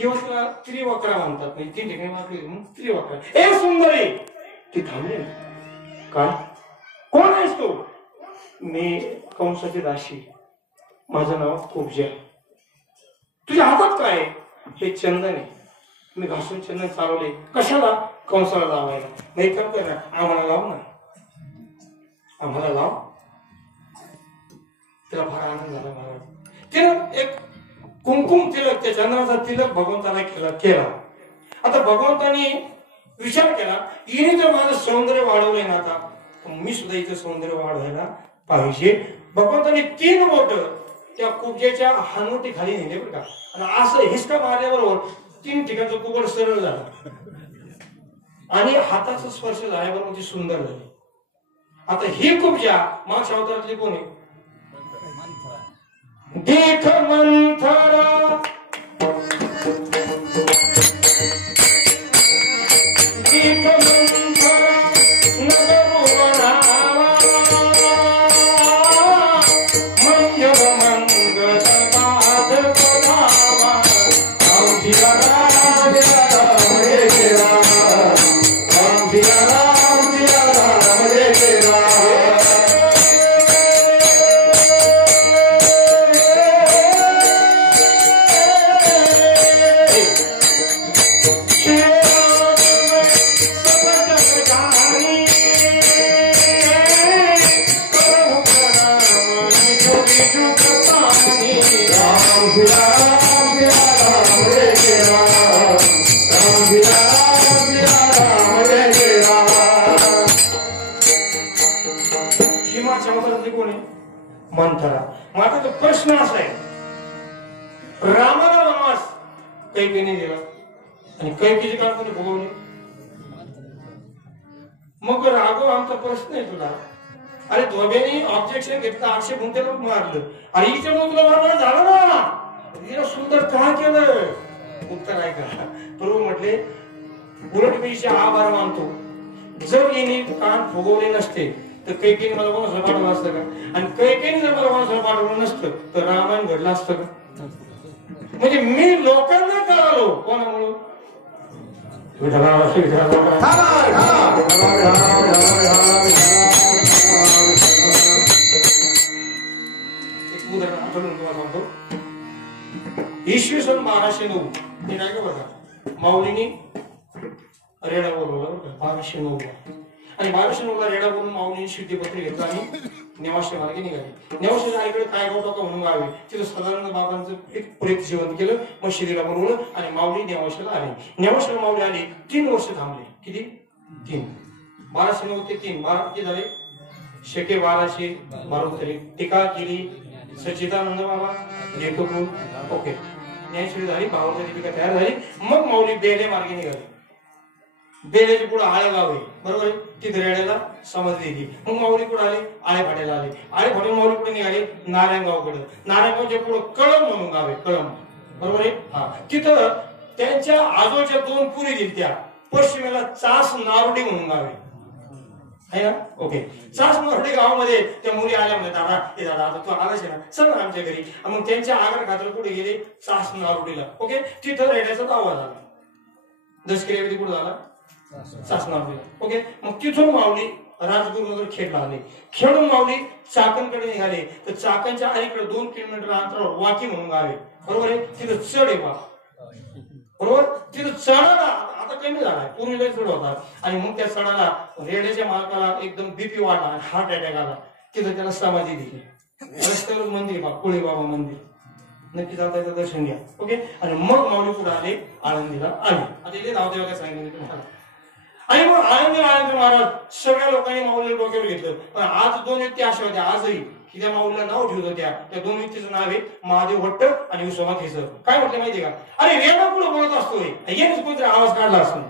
किंवा तिला त्रिवक्रा म्हणतात, म्हणजे 3 ठिकाणी वाकली म्हणून त्रिवक्रा. ए सुंदरी, ती थांबली. काय, कोण आहेस तू? मी कंसाची दासी, माझं नाव कुब्जा. तुझ्या हातात काय? हे चंदन आहे, मी घासून चंदन चालवले. कशाला? कंसाला लावायला. नाही काम कर ना, आम्हाला लाव ना, आम्हाला लाव. तिला फार आनंद झाला महाराज. तिनं एक कुंकुम तिलक, त्या चंद्राचा तिलक भगवंताला केला. आता भगवंतानी विचार केला, हिने जर माझं सौंदर्य वाढवलंय ना, आता मी सुद्धा इथं सौंदर्य वाढवायला पाहिजे. भगवंतानी 3 बोट त्या कुबजेच्या हानवटी खाली नेले बरं का, आणि असं हिसका मारल्याबरोबर 3 ठिकाणचं कुबड सरळ झालं आणि हाताचा स्पर्श झाल्याबरोबर ती सुंदर झाली. आता ही कुबजा मागच्या अवतारातली कोण आहे? देख मंथरा, देख मंथरा नगर बनावा, मंगल मंगल बाध बनावा, औषिया राम रे देवा, औषिया राम रे देवा. मंथरा. माझा तो प्रश्न असा आहे, रामाला वनवास कैकेयीने दिला आणि कैकेयीची काळ कोणी भोगवली? मग राघव, आमचा प्रश्न आहे तुला, अरे धोब्याने ऑब्जेक्शन घेतलं, आक्षेप म्हणून त्याला मारलं, अरे हिच्यामुळे तुला वनवास झाला ना, हिला सुंदर का केलं? उत्तर आहे का? प्रभू म्हटले, उलट मी हिचे आभार मानतो. जर हिने कान फुगवले नसते तर कैकेयीने मला वनवासाला पाठवलं असतं का? आणि कैकेयीने जर मला वनवासाला पाठवलं नसतं तर रामायण घडलं असतं का? म्हणजे मी लोकांना कळालो कोणामुळे? एक उदाहरण आठवून तुम्हाला सांगतो. इसवी सन 1209 हे नाही का बघा, माऊलीने रेडा बोलवला बरं का 1209 आणि 1209 रेडा बोलून माऊलीने सिद्धीपत्र घेतलं आणि नेवाशे मार्गे निघाले. नेवाशेच्या आईकडे काय गाव म्हणून गावे, तिथं सदानंद बाबांचं एक प्रेत जेवण केलं, मशिदीला बोलवलं आणि माऊली नेवाशेला आली. नेवाशेला माऊली आली, 3 वर्ष थांबले. किती? 3. 1209 ते 3 12 किती झाले? शेके 1272. टीका केली सच्चिदानंद बाबा, लेखकून ओके, न्यायश्री झाली, भावाची दीपिका तयार झाली. मग माऊली बेले मार्गे निघाली. बेलेच्या पुढे आळेगाव आहे, बरोबर आहे, तिथे रेड्याला समाधी दिली. मग माऊली पुढे आले, आळे फाट्याला आले, आळे फाट्याला माऊली पुढे निघाले नारायणगावकडे. नारायणगावच्या पुढे कळम म्हणून गाव आहे, कळम, बरोबर आहे. हा, तिथं त्यांच्या आजोच्या 2 पुरी दिलत्या. पश्चिमेला चास नारोडी म्हणून गाव आहे ना, ओके. चास नारोडी गावामध्ये त्या मुली आल्या म्हणजे, दादा हे दादा आता तू आलाच आहे ना, चल ना आमच्या घरी. मग त्यांच्या आग्रा खातर पुढे गेले चास नारोडीला, ओके. तिथं रेड्याचा दावा झाला. दसकिऱ्यामध्ये कुठे झाला? सासनावडीला, ओके. मग तिथून माऊली राजगुरुनगर खेडला आले. खेडून माऊली चाकणकडे निघाले तर चाकणच्या अलीकडे 2 किलोमीटर अंतरावर वाकी म्हणून गाव आहे, बरोबर आहे. तिथं चढ आहे बा, बरोबर. तिथं चढायला आता कमी झाला, पूर्वीला चढ होता. आणि मग त्या चढायला रेड्याच्या मालकाला एकदम बीपी वाढला आणि हार्ट अटॅक आला. तिथं त्याला समाधी दिली. रस्त्यावर मंदिर बा, कोळी बाबा मंदिर, नक्की जाता येतं, दर्शन घ्या, ओके. आणि मग माऊली पुढे आले, आळंदीला आले. आता इथे धावते काय सांगितलं तुम्हाला. आणि मग आळंदी महाराज सगळ्या लोकांनी माऊलीला डोक्यावर घेतलं. पण आज 2 व्यक्ती अशा होत्या आजही की त्या माऊलीला नाव ठेवत होत्या. त्या 2 व्यक्तीचं नाव आहे महादेव भट्ट आणि विश्वनाथ हेसर. काय म्हटलं माहितीये का? अरे रेडा पुढे बोलत असतोय, येणच कोणतरी आवाज काढला असतो.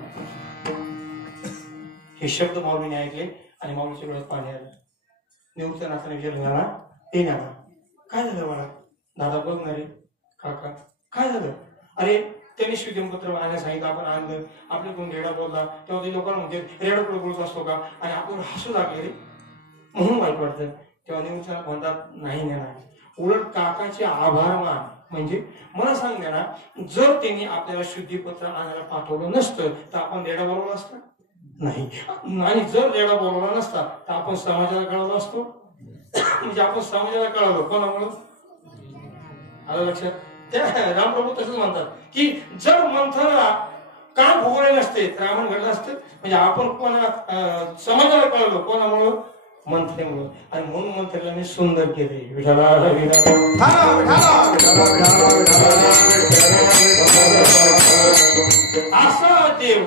हे शब्द माऊलीने ऐकले आणि माऊलीच्या डोळ्यात पाणी आलं. निवृत्त नाथाने विचारलं, ना ते ना काय झालं मला? दादा बघणारे काका काय झालं? अरे त्यांनी स्वीकृतीपत्र आणायला सांगितलं, आपण आणलं. आपले कोण रेडा बोलला तेव्हा ते लोकांना म्हणते रेडा पुढे बोलत असतो का? आणि आपण हसू लागले रे, म्हणून वाईट वाटतं. तेव्हा निवृत्त म्हणतात, नाही नाही, उलट काकाचे आभार मान. म्हणजे मला सांगा ना, जर त्यांनी आपल्याला शुद्धीपत्र आणायला पाठवलं नसतं तर आपण रेडा बोलवला असता नाही, आणि जर रेडा बोलवला नसता तर आपण समाजाला कळवलं असतो. म्हणजे आपण समाजाला कळवलं कोणामुळं आलं लक्षात. त्या रामप्रभू तसंच म्हणतात की जर मंथनला काम भोगले नसते तर रावण घडलं असतं. म्हणजे आपण कोणा समाजाला कळवलं कोणामुळं मंथनेमुळं. आणि म्हणून मंथनला सुंदर केले. असा देव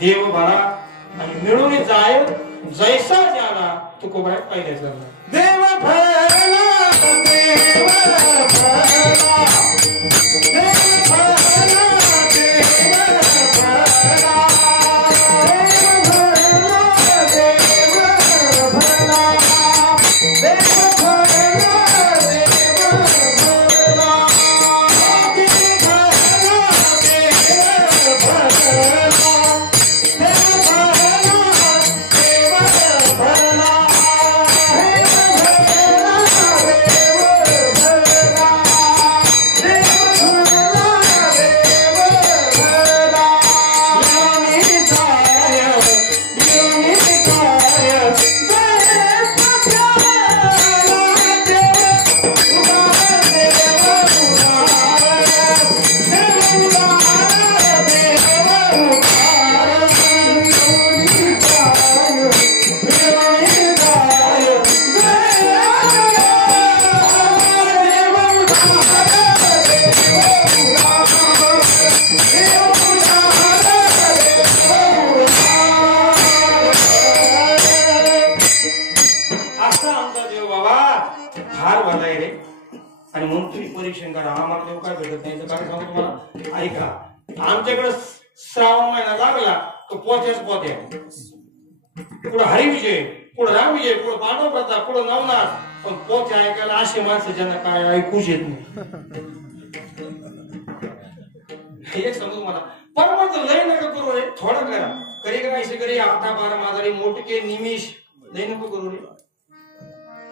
देव भरा आणि मिळून जाय जैसा ज्याला तू कोबरा पाहिजे झाला. देव भला देव भला आमच्याकडे श्रावण महिना लागला तो पोत्याच पोत्या. पुढे हरिविजय, पुढे रामविजय, पुढे पांडव प्रताप, पुढे नवनाथ. पण पोत्या ऐकायला असे माणसं ज्यांना काय ऐकूच येत नाही. एक समजून मला परमार्थ लय नका करू रे, थोडं करा. करी करा ऐसे करी 8-12 माजारी मोठके निमिष लय नको करू रे.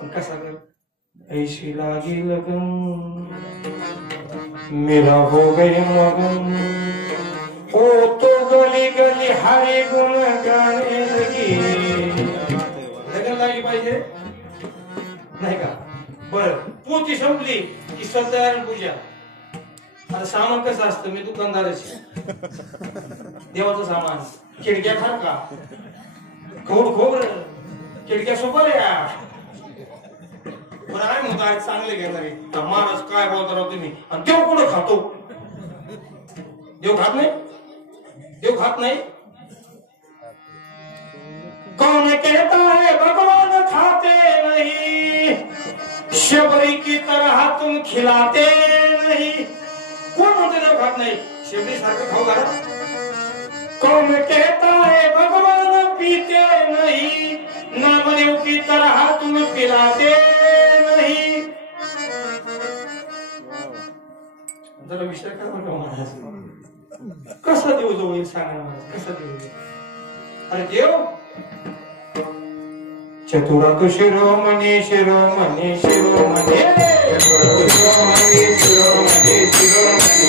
पण कसा कर ऐशी लागी लगन मेरा हो गए मगन ओ तो गली गली हरे गुण गाने लगी. लगन लागली पाहिजे नाही का. बर पोती संपली की सत्यनारायण पूजा. आता सामान कसं असतं, मी दुकानदारच देवाचं सामान खिडक्या खार का खोड खोबर खिडक्या सुपाऱ्या. पण आहे म्हणतो आज चांगले घेणारे महाराज काय बोलता राव तुम्ही. आणि देव कुठं खातो, देव खात नाही, देव खात नाही. कौन कहता है भगवान खाते नहीं, शबरी की तरह तुम खिलाते नहीं. कोण म्हणतो देव खात नाही, शबरी सारखं खाऊ घाला. कौन कहता है भगवान पीते नहीं, नामदेव की तरह तुम पिलाते नहीं. जरा विचार करा महाराज, कसा देव जवळ सांगा महाराज, कसा देव. अरे देव चतुराक शिरोमणी शिरोमणी शिरोमणी शिरोमणी शिरोमणी शिरोमणी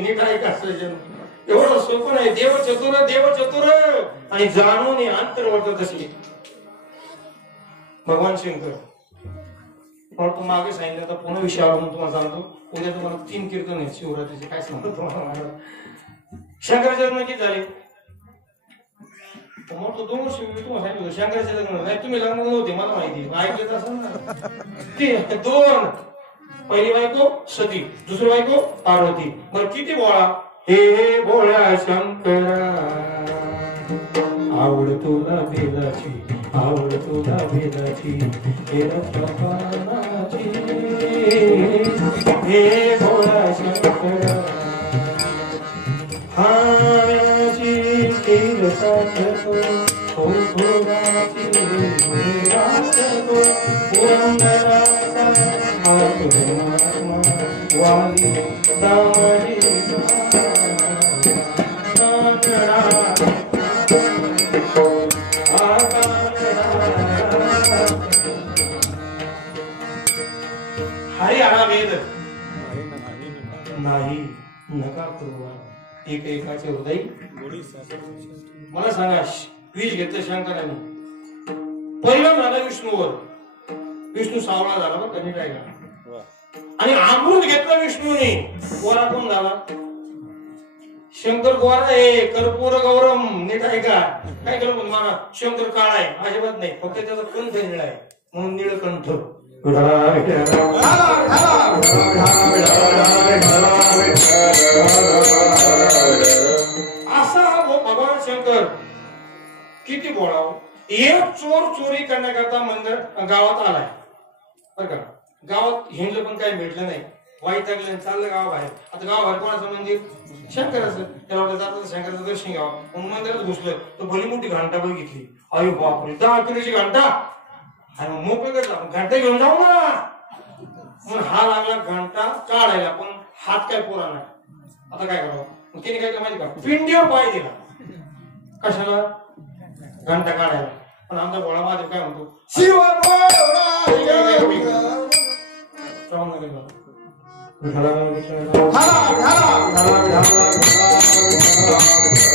नीट ऐका. एवढं सोपं नाही. देव चतुर, देव चतुर आणि जाणून अंतर वर्तत असे भगवान शंकर. पण मागे सांगितलं, आता पुन्हा विषय आला म्हणून तुम्हाला सांगतो. उद्या तुम्हाला 3 कीर्तन आहेत शिवरात्रीचे. काय सांगतो तुम्हाला, शंकराचे लग्न किती झाले. मग तो 2 वर्ष मी तुम्हाला सांगितलं शंकराचे लग्न नाही. तुम्ही लग्न नव्हते मला माहिती, ऐकलं असं ना. ते 2 पहिली बायको सती, दुसरी बायको पार्वती. मग किती बोळा. हे बोळ्या शंकरा आवड तुला दिलाची आवड तुला वेदाची पानाची हे भोळा शंकर हाव्याची तीरसाचतो हो भोगाची रासतो पुरंदराचा हा तुझ्या वाली दामरी हरी आणा वेद नाही नका करू एक एकाचे हृदय मला सांगा विष घेतलं शंकराने पहिलं झालं विष्णूवर विष्णू सावळा झाला बरं कधी काय आणि अमृत घेतलं विष्णूने गोरा कोण झाला शंकर गोरा आहे कर्पूर गौरम नीट आहे का काय केलं पण मला शंकर काळा आहे अजिबात नाही फक्त त्याचा कंठ निळा आहे म्हणून निळकंठ असा भगवान शंकर किती बोलाव एक चोर चोरी करण्याकरता मंदिर गावात आलाय बर का गावात हिंडलं पण काही भेटलं नाही वाईट लागलं चाललं गावाबाहेर आता गावाबाहेर कोणाचं मंदिर शंकराचं त्याला जातं शंकराचं दर्शन घ्यावं म्हणून मंदिरात घुसलं तर भली मोठी घंटा बघितली अयो बापरे 10 किलोची घंटा आणि मोकळं करला घंटा घेऊन जाऊ ना म्हणून हा लागला घंटा काढायला पण हात काय पुरा नाही आता काय करावं तिने काय माहिती का पिंडीवर पाय दिला कशाला घंटा काढायला पण आमचा भोळा महादेव काय म्हणतो शिव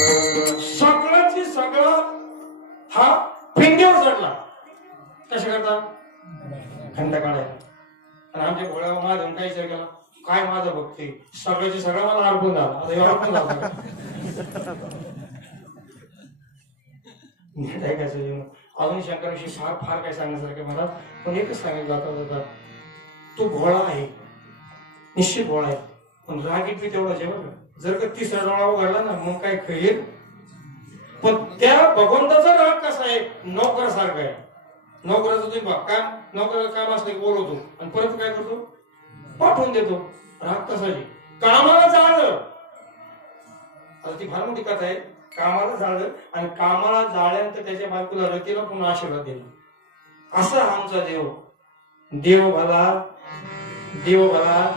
सगळ्याची सगळं हा पिंडीवर चढला कशा करता घंटा काढायला आणि आमच्या भोळ्या महादेव काय विचार केला काय माझं भक्ती सगळ्याची सगळं मला अर्पण झाला आता हे अर्पण झालं अजून शंकराविषयी फार फार काय सांगण्यासारखे मला पण एकच सांगितलं जाता तो भोळा आहे निश्चित भोळा आहे पण रागीट बी तेवढाच आहे बघा जर का तिसरा डोळा उघडला ना मग काय खैर पण त्या भगवंताचा राग कसा आहे नोकर सारखा आहे नोकराचं तुम्ही बघ काम नोकराचं काम असलं की बोलवतो आणि परत काय करतो पाठवून देतो राग कसाची कामाला जाळलं आता ती फार मोठी कथा आहे कामाला जाळलं आणि कामाला जाळल्यानंतर त्याच्या बायकोला रतीला पुन्हा आशीर्वाद दिला असा आमचा देव देव भला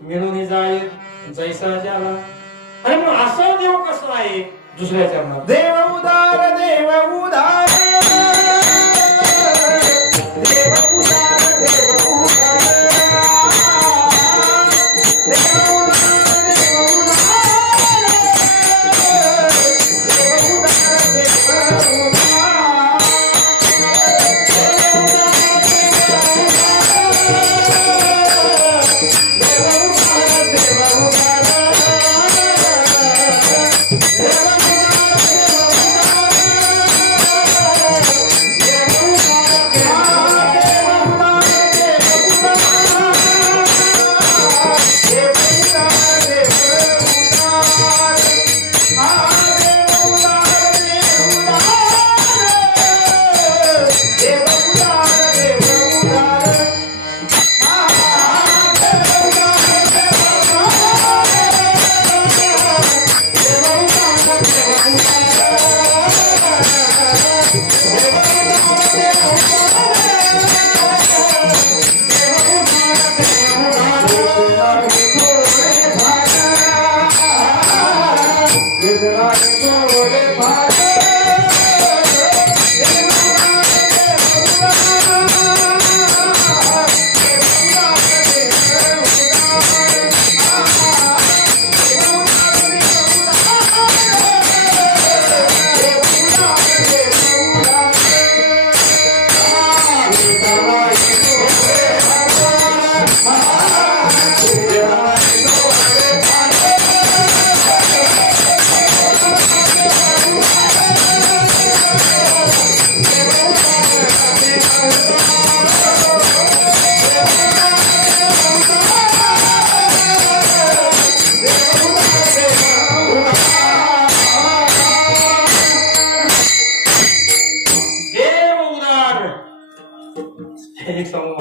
मिळून जाईल जैसा ज्याला आणि मग असा देव कसा आहे दुसऱ्या चरणात देव उदार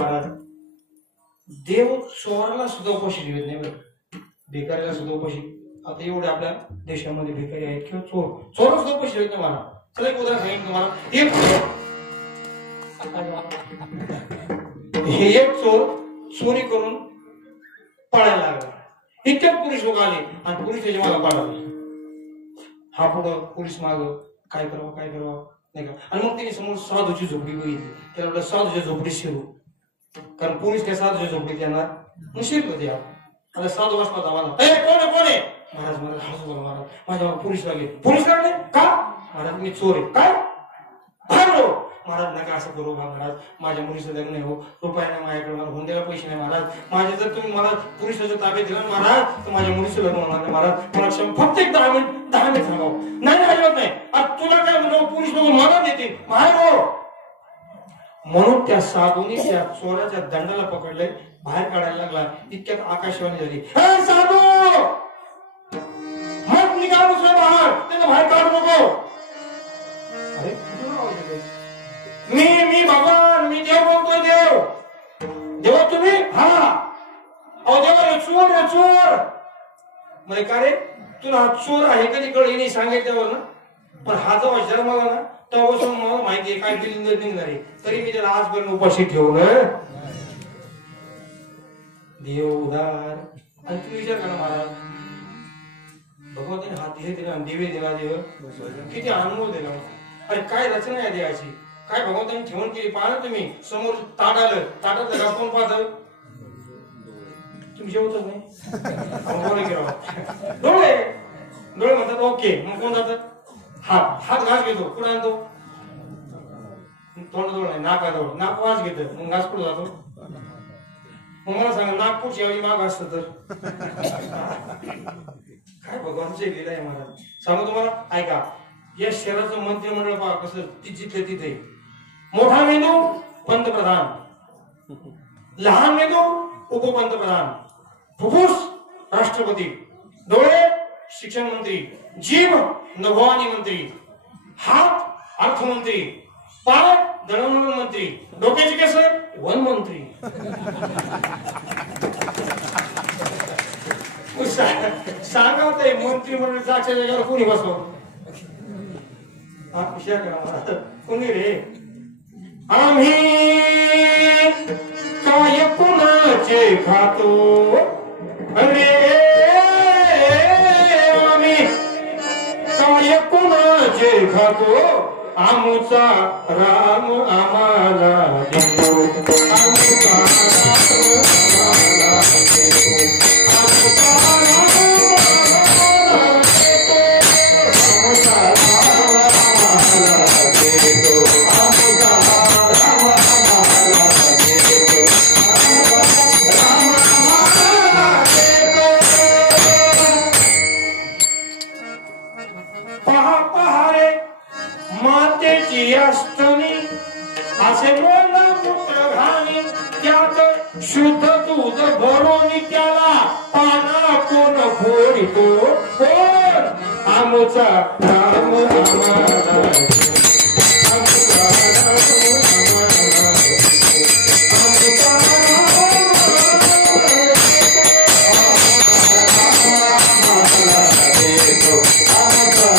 महाराज देव चोराला सुद्धा उपाशी ठेवत नाही बरं, भिकारीला सुद्धा उपाशी. आता एवढे आपल्या देशामध्ये भिकारी आहेत किंवा चोर सुद्धा उपाशी ठेवत नाही महाराज. चला एक उदाहरण सांगितलं तुम्हाला. एक चोर चोरी करून पळायला लागला. इतक्यात पोलीस लोक आले आणि पोलीस त्याच्या मागे पळाले. हा पुढं पोलीस माग काय करावं नाही का. आणि मग त्याने समोर साधूची झोपडी बघितली. त्याला साधूच्या झोपडीत शिरू, कारण पोलीस त्या साधूच्या झोपडीत येणार मग शिरतो त्या. आता साधू बसला होता मला, कोण आहे महाराज, मला हसू बोला महाराज, माझ्या पोलीस लागले. पोलीस लागले का महाराज, मी चोर आहे. काय भांडलो महाराज, नका असं करू महाराज, माझ्या मुलीचं लग्न आहे हो, रुपया नाही माझ्याकडे, मला होऊन द्यायला पैसे नाही महाराज. माझे जर तुम्ही मला पोलिसाच्या ताब्यात दिला महाराज तर माझ्या मुलीचं लग्न होणार नाही महाराज. मला फक्त एक 10 मिनिट थांबावं. नाही अजिबात नाही. आता तुला काय म्हणतो, पोलीस लोक मला देतील महाराज. म्हणून त्या साधूने त्या चोराच्या दंडाला पकडले, बाहेर काढायला लागला. इतक्यात आकाशवाणी झाली, साधू मग निघा दुसऱ्या बाहेर, त्यांना बाहेर काढू नको. अरे मी भगवान, मी देव बोलतोय. देव तुम्ही? हा. अहो देवा, चोर. म्हणजे का रे, तुला हा चोर आहे कधी कळलं नाही सांगितल्यावर ना. पण हा जेव्हा जन्माला ना तेव्हापासून मला माहिती आहे काय निघणार आहे. तरी मी त्याला आजपर्यंत उपाशी ठेवलं. देव उदार. आणि तू विचार करा महाराज, भगवंताने हा देह दिला, दिवे दिला, देव किती अनुभव दिला. अरे काय रचना आहे देवाची, काय भगवंतांनी ठेवून केली. पाहा तुम्ही, समोर ताट आलं, ताटात घरात कोण पाहत, तुम्ही जेवतच नाही. डोळे म्हणतात ओके, मग कोण जातात, हात घास घेतो, कुठं आणतो, तोंडाजवळ नाही, नाकाजवळ. नाक वास घेत, मग घास कुठं जातो. मग मला सांगा, नाक पुढची ऐवजी माग असतं तर काय भगवानचे लीला आहे महाराज. सांगू तुम्हाला, ऐका, या शहराचं मंत्रिमंडळ पहा कसं जिथले तिथे. मोठा मेंदू पंतप्रधान, लहान मेंदू उपपंतप्रधान, फुफ्फुस राष्ट्रपती, डोळे शिक्षण मंत्री, जीभ नभोवाणी मंत्री, हात अर्थमंत्री, पाय दळणवळण मंत्री, डोक्याचे केस वन मंत्री. सांगा ते मंत्रिमंडळ जागच्या जागेवर कोणी बसव, कोणी रे. आम्ही काय कुणाचे खातो, अरे आम्ही काय कुणाचे खातो, आमचा राम आम्हाला देतो, आमचा राम आम्हाला देतो, आमचा राम आम्हाला देतो, आमचा राम आम्हाला देतो, आमचा राम आम्हाला देतो, राम आम्हाला देतो. पहा रे मातेची असतनी, असे बोलला पुत्र घाणी, त्यात शुद्ध दूध भरून त्याला पाना कोण फोडितो, कोण आमचा राम आम्हाला, आमचा राम आम्हाला, आमचा देतो, आमचा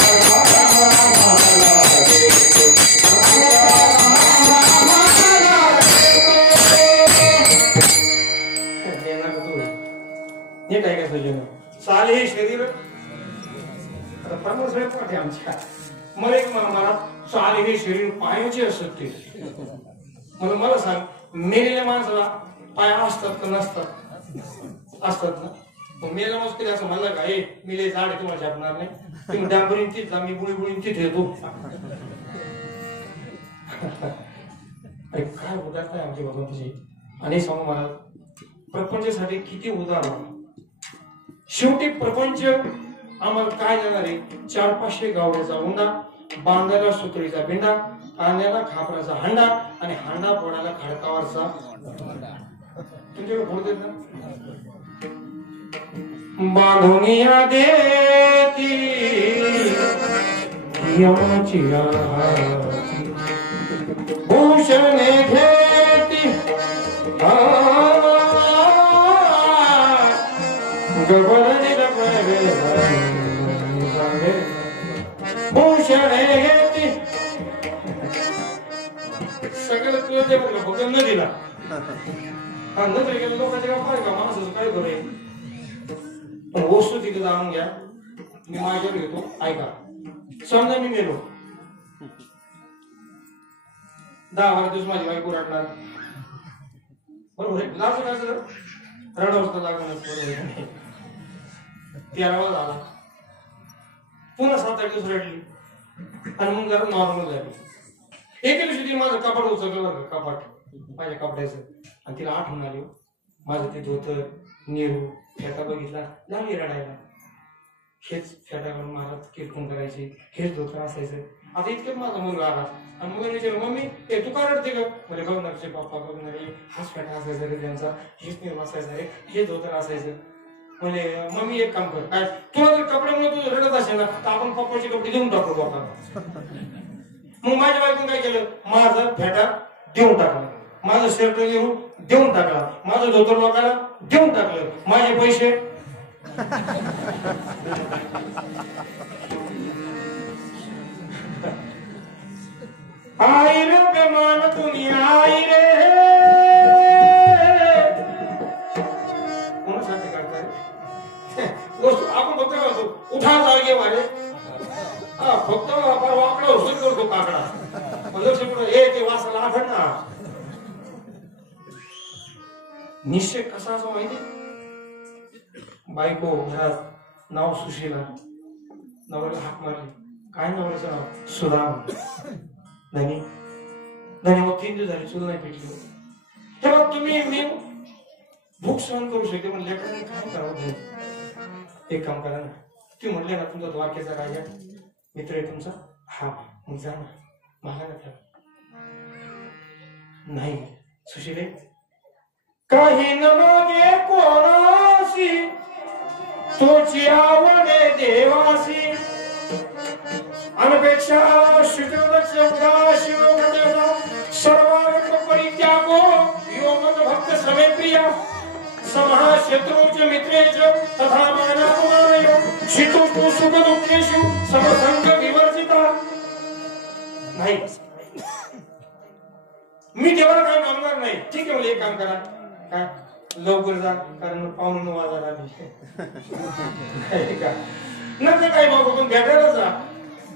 नीट आहे का सजन. साले हे शरीर पाठी आमच्या, मला एक मला साले हे शरीर पायाचे असत ते. मला सांग, मेलेल्या माणसाला पाय असतात का नसतात? असतात ना. मग मेलेला माणूस तरी असं म्हणलं का, हे मिले झाड आहे तुम्हाला छापणार नाही, तुम्ही डांबरीन तीच जा, मी बुळी तिथे येतो. अरे काय उदारता आहे आमची भगवंताची. आणि सांगू मला, प्रपंचासाठी किती उदाहरण. शेवटी प्रपंच आम्हाला काय देणार आहे? 400-500 गावड्याचा हुंडा, बांधायला सुतळीचा बिंडा, पाण्याला खापराचा हांडा आणि हांडा फोडायला खडकावरचा. तुमच्याकडे फोड देत ना, बांधुनिया देती यमाची भूषण घेती का फक्त नदीला हा नजर गेलं लोकांच्या काय का माणसाचं काय करूय पण वस्तू तिथे जाणून घ्या मी माझ्यावर घेतो ऐका समजा मी मेलो 10-12 दिवस माझी बायको रडणार बरोबर आहे लाज काय रडवस्त लागणार बरोबर 13वा झाला पुन्हा 7-8 दिवस रडली आणि मग जरा नॉर्मल झाली एके दिवशी तिने माझं कपाट उचललं बरं कपाट माझ्या कपड्याचं आणि तिला आठवण आली माझं ते धोतर नेहरू फेटा बघितला लागली रडायला हेच फेटा घालून महाराज कीर्तन करायचे हेच धोतर असायचं आता इतके माझा मुलगा आला आणि मुलाने विचारलं मम्मी हे तू का रडते का म्हणजे बघणारचे पप्पा बघणारे हाच फेटा असायचा रे त्यांचा हेच नेहरू असायचा रे हे धोतर असायचं म्हणजे मम्मी एक काम कर काय तुला जर कपड्यामुळे तू रडत असेल ना तर आपण पप्पाचे कपडे देऊन टाकू लोकांना मग माझ्या बायकोने काय केलं माझा फेटा देऊन टाकला माझं शर्ट घेऊन देऊन टाकला माझं धोतर लोकांना देऊन टाकलं माझे पैसे आई रे बेमान तुम्ही आई रे कोणासाठी करताय आपण फक्त काय होतो उठा जागे वारे हा फक्त आपण वाकडा उचल करतो काकडा लक्ष पुढे हे ते वासाला आठवण ना निश्चय कसा असं माहिती बायको घरात नाव सुशीला नवऱ्याला हाक मारली काय नवऱ्याचं नाव सुदाम धनी धनी मग 3 दिवस झाले सुद्धा नाही पेटली तेव्हा तुम्ही मी भूक सहन करू शकते पण लेकरांनी काय करावं एक काम करा ना तुम्ही म्हटले ना तुमचा द्वारकेचा राजा मित्र आहे तुमचा हा मग जा ना मला ना नाही सुशीले काही न मागे कोणाशी तोची आवडे देवासी अनपेक्षा शुक्रदक्ष उदाशिवदेवता सर्वार्थ परित्यागो यो मद भक्त समे प्रिया समहा शत्रुच मित्रेच तथा मानापमानय शीतोष्ण सुख दुःखेषु समसंग विवर्जिता नाही मी देवाला काय मागणार नाही ठीक आहे मला एक काम करा काय लवकर जा कारण 9:15 वाजायला आली का नका काय बाबा पण भेटायला जा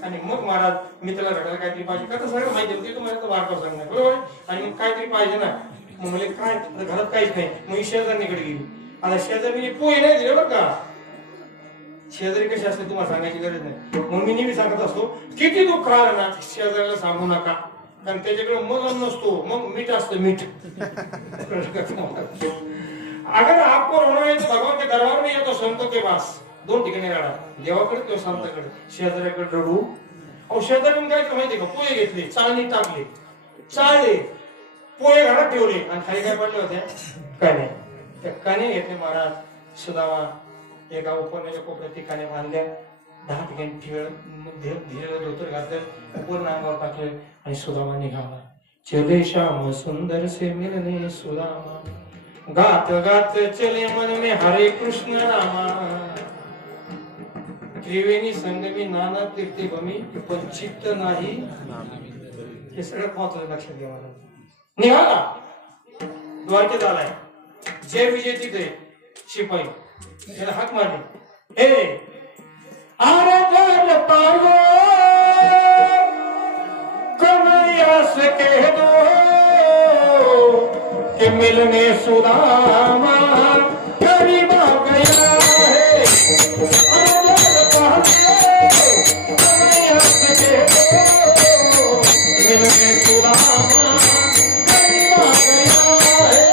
आणि मग महाराज मी त्याला भेटायला काहीतरी पाहिजे का सगळं माहिती होती तुम्हाला वार्ता सांगणार बरोबर आणि मग काहीतरी पाहिजे ना मग म्हणजे काय घरात काहीच नाही मग शेजारणीकडे गेली आता शेजारी पोहे नाही दिले बरं का शेजारी कशी असते तुम्हाला सांगायची गरज नाही मग मी नेहमी सांगत असतो किती दुःख आलं ना शेजाऱ्याला सांगू नका कारण त्याच्याकडे मग नसतो मग मीठ असतं मीठ अगर आपको रोना है तो भगवान के दरबार में या तो संतों के पास 2 ठिकाणी रडा देवाकडे किंवा संतांकडे शेजाऱ्याकडे रडू अहो शेजाऱ्याने काय माहितीये का पोहे घेतले चाळणी टाकले चाळले पोहे घरात ठेवले आणि खाली काय पडले होत्या काने त्या काने घेतले महाराज सुदामा एका उपरण्याच्या कोपऱ्यात ती काने बांधल्या 10 ठिकाणी ठेवलं धोतर घातलं पूर्ण अंगावर टाकलं आणि सुदामा निघाला चले श्याम सुंदर से मिलने सुदामा गात गात चले मन में हरे कृष्ण रामा त्रिवेणी संगमी नाना तीर्थे भमी पण चित्त नाही हे सगळं महत्वाचं लक्षात घ्या मला निघाला द्वारकेत आलाय जय विजय तिथे शिपाई त्याला हाक मारली हे आरदर पागो कन्हैया से कह दो कि मिलने सुदामा करीब आ गया है आरदर पागो कन्हैया से कह दो मिलने सुदामा करीब आ गया है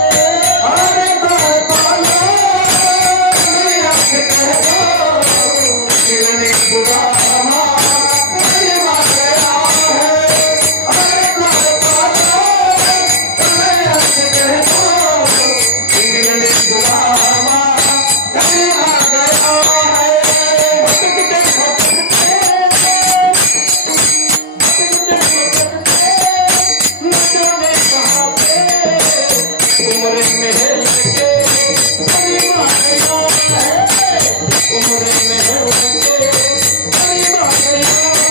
आरदर पागो कन्हैया से कह दो मिलने सुदामा करीब आ गया है आरदर पागो कन्हैया से कह दो मिलने सुदामा करीब आ गया है नचने कहाँ पे उम्र में लगे करीब आ गया है उम्र में लगे करीब आ गया है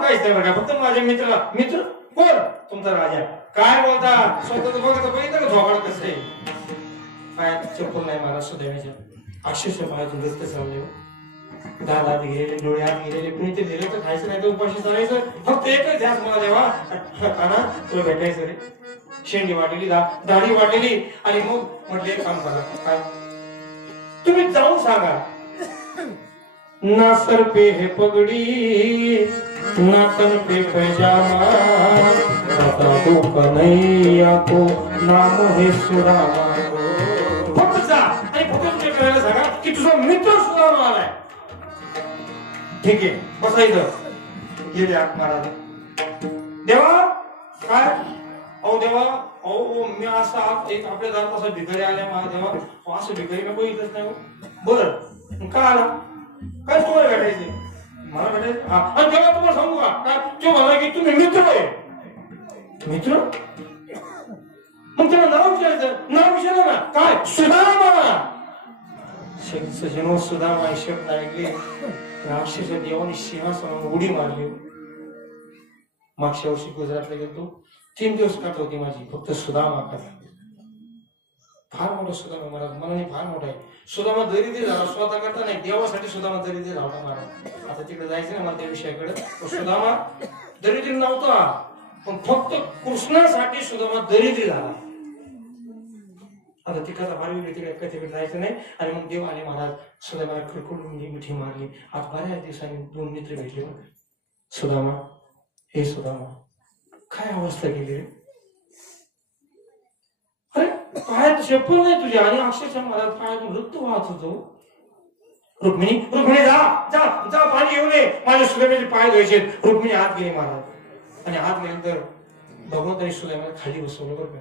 काहीच नाही बघा, फक्त माझ्या मित्राला. मित्र कोण? तुमचा राजा. काय बोलता? स्वतःच बघत बघितलं का झोपाळ कसं आहे? काय चप्पल नाही मला सुदैवाच्या, अक्षरशः पायातून रक्त चालले, दात आत गेलेले, डोळे आत गेलेले. कुणी ते दिलं तर खायचं, नाही तर उपाशी चालायचं. फक्त एकच ध्यास मला देवा, काना तुला भेटायचं रे. शेंडी वाढलेली, दाढी वाढलेली. आणि मग म्हटले काम करा, काय तुम्ही जाऊन सांगा, ना सर पे है पगड़ी, ना तन पे पैजामा, बता दो कन्हैया को नाम है सुदामा. फक्त जा आणि फक्त तुझ्या करायला सांगा की तुझा मित्र सुदामा आलाय. ठीक आहे, बसायचं. गेले आत महाराज. देवा काय? अहो देवा, अहो मी असा एक आपल्या दारात असा भिकारी आल्या महादेवा, असं भिकारी मी बघितलंच नाही. बरं का आला? काय तुम्हाला भेटायचे? मला भेटायचं. आणि तेव्हा तुम्हाला सांगू का काय तो म्हणा की तुम्ही मित्र आहे. मित्र? मग त्याला नाव विचारायचं. नाव विचारा ना. काय? सुदामा. सजनो सुदामा शब्द ऐकले अक्षरशः देवाने सिंहासनावर उडी मारली. मागच्या वर्षी गुजरातला गेलो, 3 दिवस काट होती माझी, फक्त सुदामा कथा. फार मोठा सुदामा महाराज, मनाने फार मोठा आहे. सुदामा दरिद्री झाला, स्वतः करता नाही, देवासाठी सुदामा दरिद्री झाला महाराज. आता तिकडे जायचं ना मला त्या विषयाकडे. सुदामा दरिद्री नव्हता, पण फक्त कृष्णासाठी सुदामा दरिद्री झाला. आता तिकडचा फार वेगळी, तिकडे कधीकडे जायचं नाही. आणि मग देव आले महाराज, सुदामाला खडखडून मिठी मारली. आज बऱ्याच दिवसांनी 2 मित्र भेटले. सुदामा, हे सुदामा, काय अवस्था केली रे? अरे पायात चप्पल नाही तुझ्या, आणि अक्षरशः मला पायातून रक्त वाहत होतो. रुक्मिणी, रुक्मिणी जा जा जा, पाणी घेऊन ये, माझ्या सुदैवाचे पाय धुवायचे. रुक्मिणी आत गेली महाराज. आणि आत गेल्यानंतर भगवंतानी सुदैवाला खाली बसवलं. बरं का,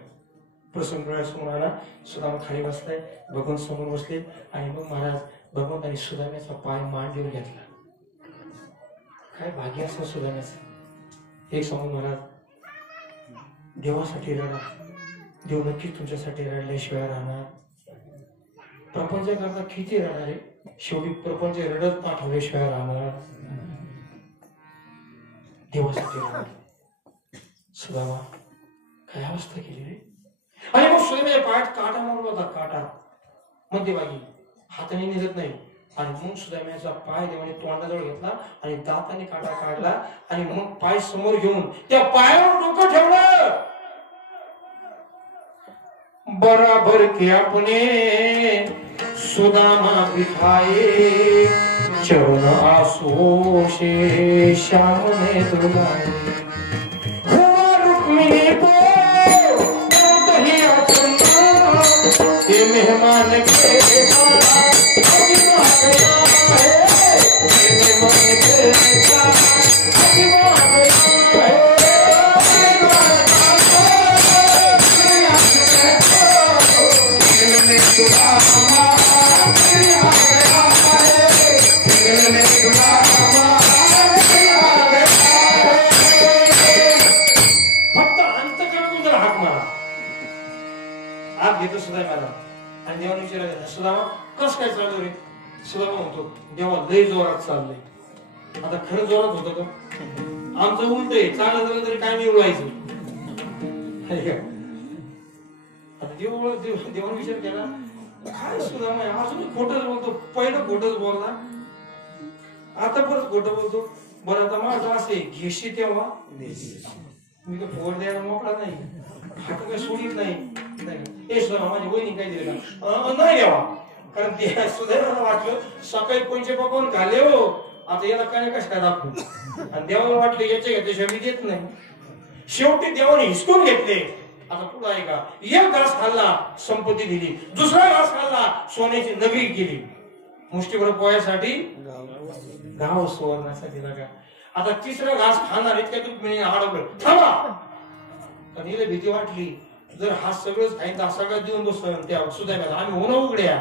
प्रसन्न डोळ्यासमोर आला. सुदामा खाली बसलाय, भगवंत समोर बसले. आणि मग महाराज भगवंतानी सुदाम्याचा पाय मांडीवर घेतला. काय भाग्य असं सुदाम्याचं. एक सांगू महाराज, देवासाठी रडा, देव नक्की तुमच्यासाठी रडल्याशिवाय राहणार. प्रपंच करता किती रडा रे, शेवटी प्रपंच रडत पाठवल्याशिवाय राहणार. देवासाठी रडा. सुदामा काय अवस्था केली रे. आणि मग सुदाम्याच्या पायात काटा मारला होता, काटा मध्यभागी, हाताने निघत नाही. आणि मग सुदाम्याचा पाय देवाने तोंडाजवळ घेतला आणि दाताने काटा काढला. आणि मग पाय समोर घेऊन त्या पायावर डोकं ठेवलं. बराबर के अपने सुदामा बिठाए, चरण आंसुओं से श्याम ने धुलाए. हुआ रुक्मिणी को कहीं अपना, ये मेहमान के आणि देवाने विचारायला, सुदामा कस काय चालू रे? सुदामा म्हणतो, देवा लय जोरात चाललंय. आता खरं जोरात होतं का? आमचं उलट आहे, चाललं झालं तरी काय मी उळायचं. देवाने विचार केला, काय सुदामा अजून खोटच बोलतो. पहिलं खोटच बोलला, आता परत खोटं बोलतो. बरं आता माझं असे घेशी तेव्हा मी तर फोड द्यायला मोकळा नाही, हात काय सोडित नाही. हे सुद्धा माझी वहिनी काय दिले का नाही द्यावा, कारण ते सुद्धा मला वाटलं सकाळी कोणचे पकवून खाल्ले हो, आता याला काय कश काय दाखवू. आणि देवाला वाटलं याचे घेतल्याशिवाय मी देत नाही. शेवटी देवाने हिसकून घेतले. आता पुढे आहे का, एक घास खाल्ला संपत्ती दिली, दुसरा घास खाल्ला सोन्याची नगरी केली, मुष्टीभर पोयासाठी गाव सुवर्णासाठी लगा. आता तिसरा घास खाणार इतक्या तुम्ही अडवलं, थांबा. कारण हिला भीती वाटली, जर हा सगळंच काही सगळं देऊन बसतो त्या सुद्धा आम्ही होणं उघड्या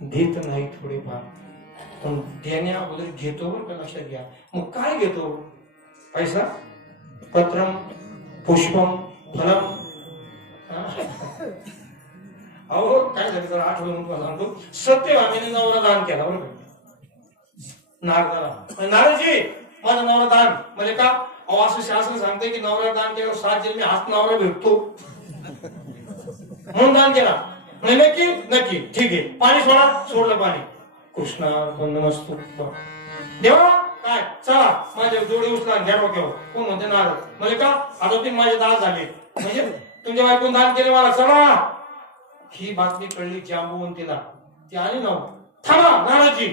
देत नाही थोडेफार, पण देण्या अगोदर घेतो बरं का, लक्षात घ्या. मग काय घेतो? पैसा, पत्रम, पुष्पम, फलम. अहो काय झालं तर आठवण तुम्हाला सांगतो, सत्यभामेने नवरा दान केला बरोबर. नारदाला नारदजी माझा नवरा दान म्हणजे का अहो असं शास्त्र सांगते की नवरा दान केलं 7 जन्मी हाच नवरा भेटतो म्हणून दान केला नक्की नक्की ठीक आहे पाणी सोडा सोडलं पाणी कृष्णा नमस्तू देवा काय चला माझ्या जोडी उचला घ्या डोक्यावर कोण म्हणते नारद म्हणजे का आता तुम्ही माझे दान झाले म्हणजे तुमच्या बायकोन दान केले मला चला ही बातमी कळली जांबुवंतीला ती आली ना थांबा नारदजी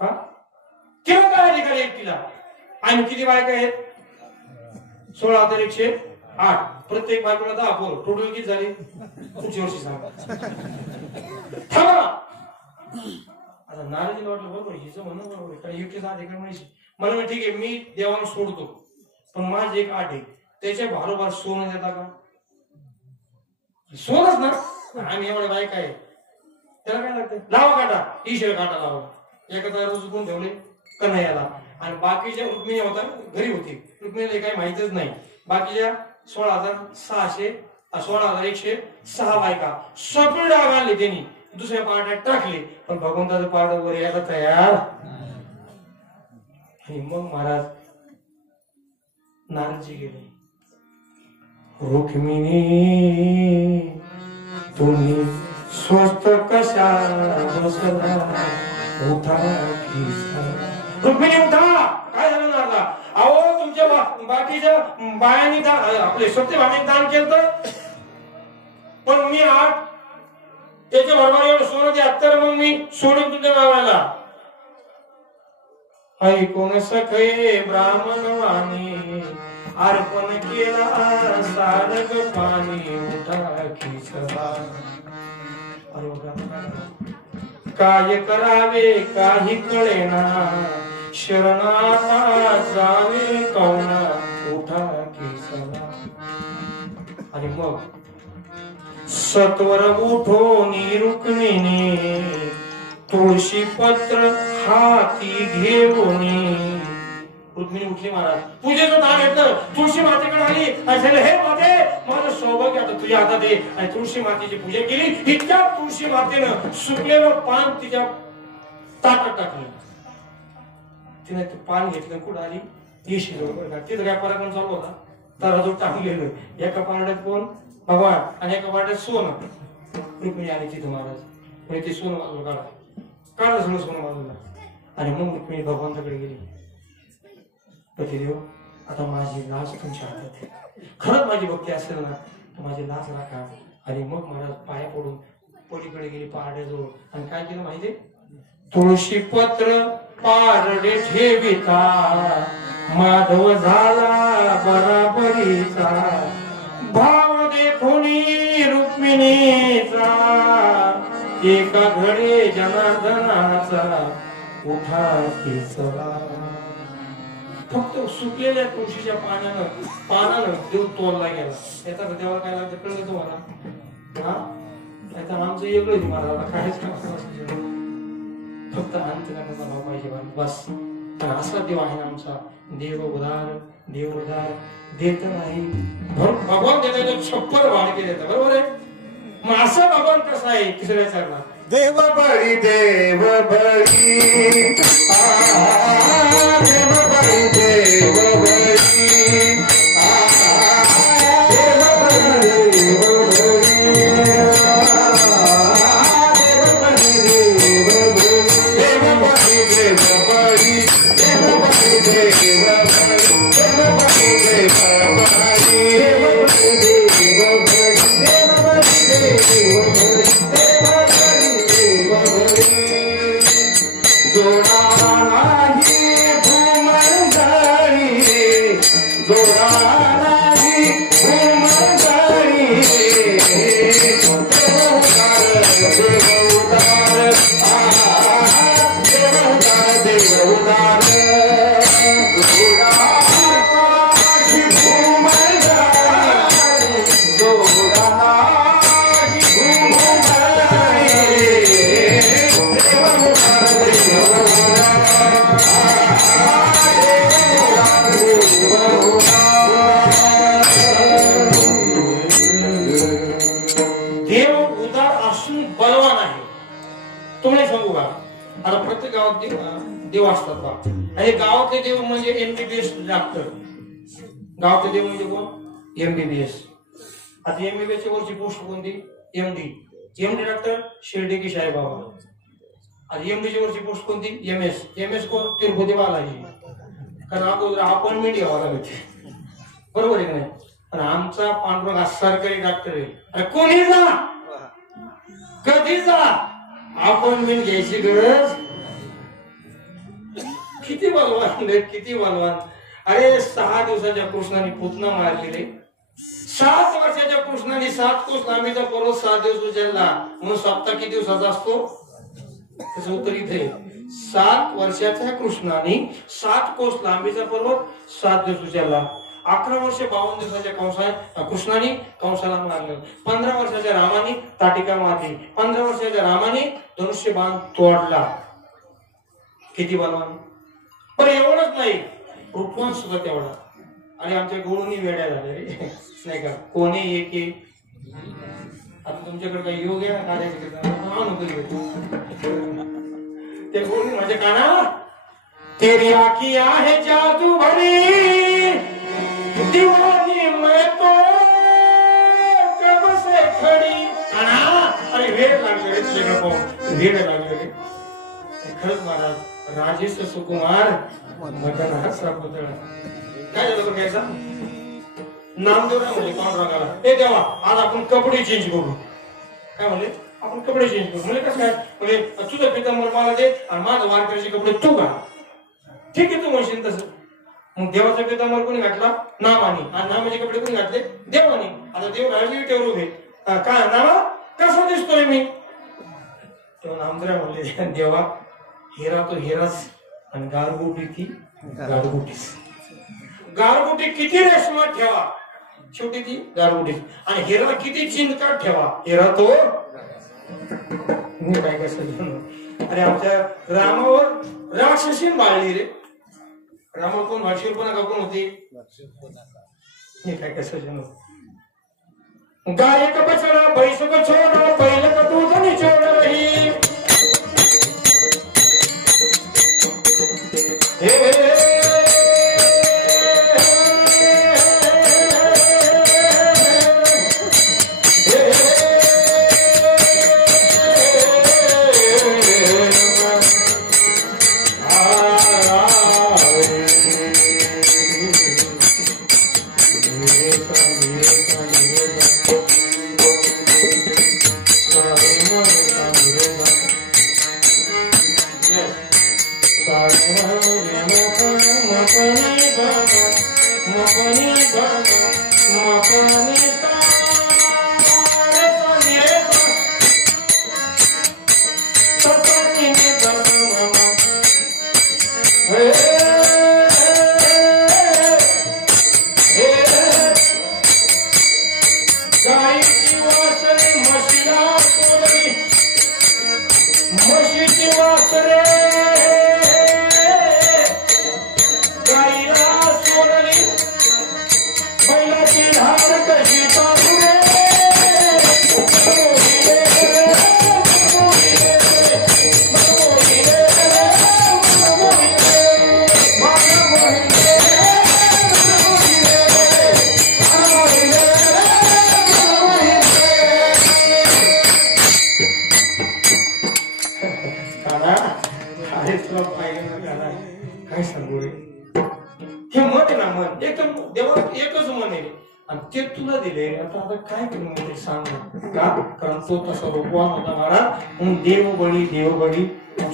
का केव्हा काय अधिकारी एकटीला आणि किती बायका आहेत 16,108 प्रत्येक बायकोला 10 पोरं टोटल किती झाली पुढच्या वर्षी सांगा थांबा आता नारदजीला वाटलं बरोबर हिचं म्हणणं बरोबर कारण एकटीच अधिकारी म्हणायची मला ठीक आहे मी देवाला सोडतो पण माझी एक आठ आहे त्याच्या भारोभार सोनं देता का सोनच ना आम्ही एवढ्या बायका आहे त्याला काय लागतं लावा काटा ईश्वर काटा लावा एका तारा चुकून ठेवले कन्हैयाला आणि बाकीच्या रुक्मिणी होता घरी होती रुक्मिणीला काही माहितच नाही बाकीच्या 16,106 बायका सगळं डाग आणले त्यांनी दुसऱ्या पार्ट्यात टाकले पण भगवंताचं पार्ट वर यायला तयार आणि मग महाराज नारदजी गेले रुक्मिणी तुम्ही स्वस्त कशा बसला उठा रुक्मिणी उठा काय झालं नारदा अहो तुमच्या बाकीच्या बायांनी आपले स्वतः भावांनी दान केलं पण मी आठ त्याच्या बरोबर एवढं सोनं द्या तर मग मी सोडून तुझ्या गावाला ऐकून सखे ब्राह्मण वाणी अर्पण केला सारग पाणी उठा खिसला काय करावे काही कळेना शरणाता जावे कवना उठा खिसला आणि मग सत्वर उठो रुक्मिणी तुळशी पत्र हाती घेऊन रुक्मिणी उठली महाराज पूजेचं दान घेतलं तुळशी मातेकडे आली आणि हे माते माझं सौभाग्य आता तुझ्या हातात आहे आणि तुळशी मातेची पूजा केली इतक्या तुळशी मातेनं सुकलेलं पान तिच्या ताटात टाकलं तिने ते पान घेतलं कुठं आली येशी बरोबर तिथं काय पराक्रम चालू होता तर जो टाकलेलं एका पारड्यात कोण भगवान आणि एका पारड्यात सोनं रुक्मिणी आली तिथं महाराज म्हणजे ते सोनं बाजूला काढलं सगळं सोनं बाजूला आणि मग रुक्मिणी भगवंताकडे गेली पतिदेव आता माझी लाज तुमच्या हातात आहे खरंच माझी भक्ती असेल ना तर माझी लाज राखा आणि मग महाराज पाया पडून पलीकडे गेली पहाड्याजवळ आणि काय केलं माहितीये तुळशी पत्र पारडे ठेविता माधव झाला बराबरीचा भाव देखून रुक्मिणीचा एका घडे जनार्दनाचा उठा खिसला फक्त सुकलेल्या तुळशीच्या पानानं देव तोलला गेला त्याचा देवाला काय लागतं कळलं तुम्हाला हा त्याचा आमचं वेगळं मला काहीच फक्त अंतकरणाचा भाव पाहिजे बस तर असा देव आहे आमचा देव उदार देत नाही भगवान देता 56 वाढके देतात बरोबर आहे मग असं भगवान कसं आहे तिसऱ्या चरणात देव बळी देव बळी देव बळी देव बळी गावात देव असतात बा. आणि गावातले देव म्हणजे MBBS डॉक्टर. गावातले देव म्हणजे कोण? MBBS. आता MBBS ची वरची पोस्ट कोणती? MD डॉक्टर शिर्डी की साईबाबा. आणि MD ची वरची पोस्ट कोणती? MS कोण? तिरुपती बालाजी. कारण अगोदर अपॉइंटमेंट घ्यावा लागते, बरोबर आहे की नाही? पण आमचा पांडुरंग हा सरकारी डॉक्टर आहे. अरे कोणी जा, कधी जा, अपॉइंटमेंट घ्यायची गरज. किती बलवान, किती बलवान. अरे 6 दिवसाच्या कृष्णाने पुतना मारलेले. 7 वर्षाच्या कृष्णाने 7 कोस लांबीचा पर्वत 7 दिवस उचलला. म्हणून सप्ताह किती दिवसाचा असतो? त्याचं उत्तर इथे. 7 वर्षाच्या कृष्णाने 7 कोस लांबीचा पर्वत 7 दिवस उचलला. 11 वर्ष 52 दिवसाच्या कृष्णाने कंसाला मारलं. 15 वर्षाच्या रामाने ताटिका मारली. 15 वर्षाच्या रामाने धनुष्य बाण तोडला. किती बलवान. पण एवढंच नाही, रूपवान सुद्धा तेवढा. आणि आमच्या गुरुनी वेड्या झाले नाही का? कोणी एक आता तुमच्याकडे काही योग आहे ना ते गुरुनी माझ्या काना तेरी आखियां है जादू भरी दीवानी मैं तो कब से खड़ी. काना अरे वेळ लागले वेळ लागले. खरंच महाराज राजेश सुकुमार मदन हा पुतळा काय झालं बरं घ्यायचा नामदेवराव म्हणले पांडुरंगाला, ए देवा आज आपण कपडे चेंज करू. काय म्हणले? आपण कपडे चेंज करू. म्हणजे कसं काय? म्हणजे तुझं पितांबर मला दे आणि माझं वारकऱ्याचे कपडे तू घाल. ठीक आहे तू म्हणशील तसं. मग देवाचा पितांबर कोणी घातला? नामाने. आणि नामाचे कपडे कोणी घातले? देवाने. आता देव राजवी ठेवून उभे. काय नामा कसा दिसतोय मी? तेव्हा नामदेवराव म्हणले देवा हिरा तो हिराच आणि गारगोटी ती गारगोटीच. गारगोटी किती रेशमात ठेवा, शेवटी ती गारगोटी. आणि हिरा किती चिंतकात ठेवा, हिरा तो काय कसं. अरे आमच्या रामावर राक्षसीन बाळली रे. रामावर कोण भाषेवर पण कोण होती? काय कसं. गाय का बछड़ा भैंस को छोड़ो, बैल का दूध नहीं छोड़ रही. देवबळी देवबळी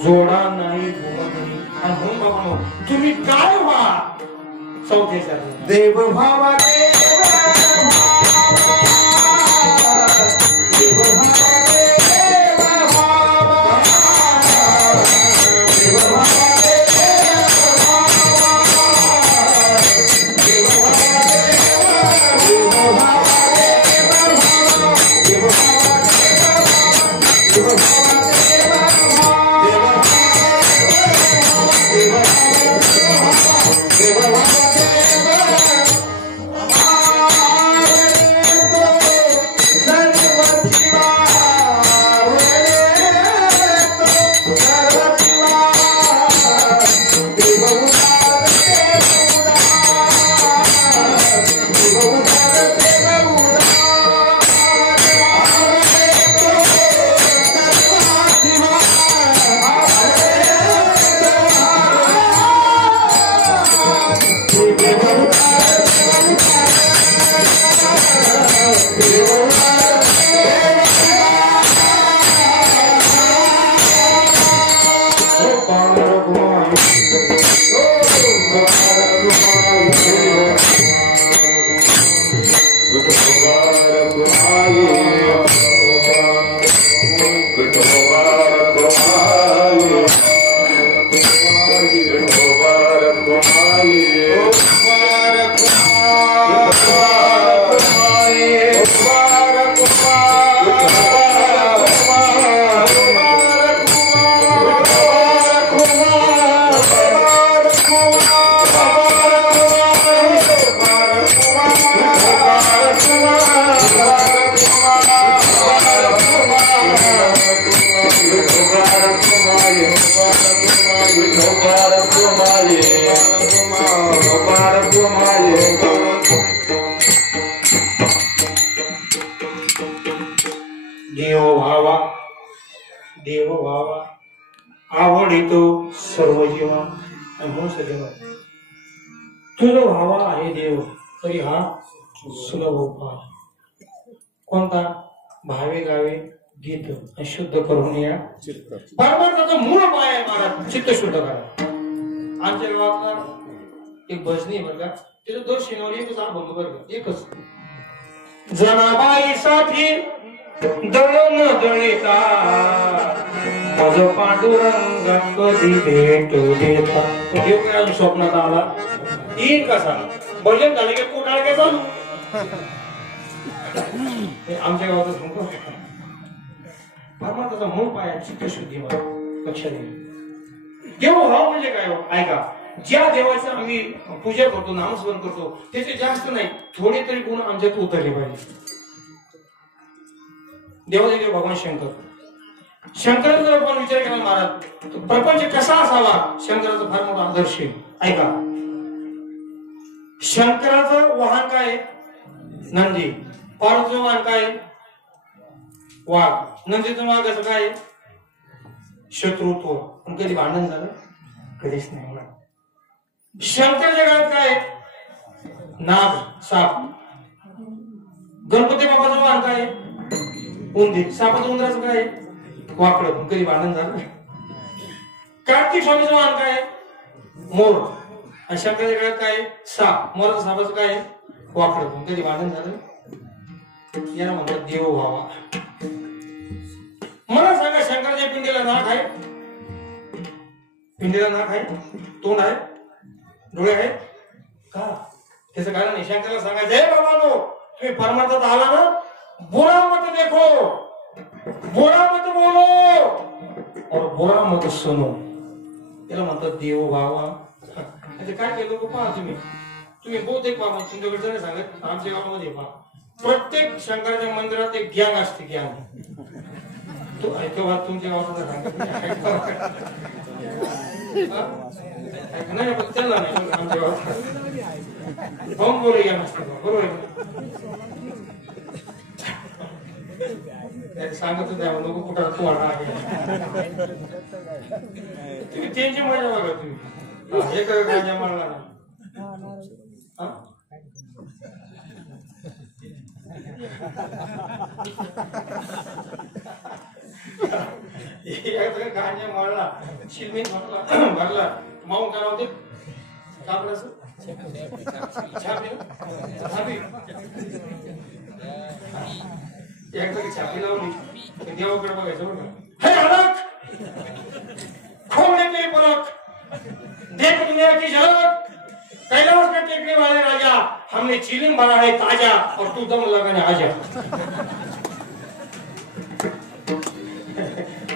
जोडा नाही भूमबळी. आणि म्हणून बाबा तुम्ही काय व्हा चौथ्याच्या देव भावा देव व्हावा देव व्हावा आवडितो सर्व जीवा म्हणून सगळं तुझं व्हावा आहे देव तरी हा सुलभ उपाय कोणता भावे गावे गीत शुद्ध करून या परमार्थाचा मूळ पाय आहे महाराज चित्त शुद्ध करा आमच्या गावातला एक भजनी बरं का तिथं 2 शनिवारी एकच अभंग बरं का एकच जनाबाई साठी दळण दळिता माझ पांडुरंग कधी भेट देता देव काय अजून स्वप्नात आला येईल कसा भजन झाले की कोटाळ काय चालू आमच्या गावातच म्हणतो परमार्थाचा मूळ पाय चित्त शुद्धी लक्षात घ्या देव भाव म्हणजे काय हो ऐका ज्या देवाचं आम्ही पूजा करतो नामस्मरण करतो त्याचे जास्त नाही थोडे तरी गुण आमच्यात उतरले पाहिजे देवाचे देव भगवान शंकराचा जर आपण विचार केला महाराज प्रपंच कसा असावा शंकराचा फार मोठा आदर्श ऐका शंकराचं वाहन काय नंदी पार्वतीचं वाहन काय वाघ नंदीचं वाघाचं काय शत्रुत्व पण कधी भांडण झालं कधीच नाही शंकर जगात काय नाग साप गणपती बाबाचं वाहन काय उंदीर सापाचं उंदराचं काय वाकडं पण कधी भांडण झालं कार्तिक स्वामीचं वाहन काय मोर आणि शंकर जगात काय साप मोराचं सापाचं काय वाकडं पण कधी भांडण झालं याला म्हणतात देव व्हावा मला सांगा शंकराच्या पिंडीला नाक आहे पिंडीला नाक आहे तोंड आहे डोळे आहेत का त्याचं कारण नाही शंकराला सांगायचं हे बाबांनो तुम्ही परमार्थात आला ना बुरा मत देखो बुरा मत बोलो और बुरा मत सुनो त्याला म्हणतात देव भावा काय केलं लोक पहा तुम्ही बहुतेक बाबा तुमच्याकडचं नाही सांगत आमच्या गावामध्ये पहा प्रत्येक शंकराच्या मंदिरात एक गँग असते गँग तो ऐका बात तुमच्या गावाचा सांगत नाही पण त्याला नाही आमच्या गावात पाहून बोलू या नसते बरोबर सांगत द्या नको कुठं तू तुम्ही त्यांची मजा बघा तुम्ही एक गाजा मारला गांजा मारला शिलमीत भरला माऊन करा होते कापडाचं एकदा छापी लावली देवाकडे बघायचं बरं हे हलक खोल नहीं पलक देख दुनिया की झलक कैलाश में टेकने वाले राजा हमने चिलिम भरा है ताजा और तू दम लगाने आजा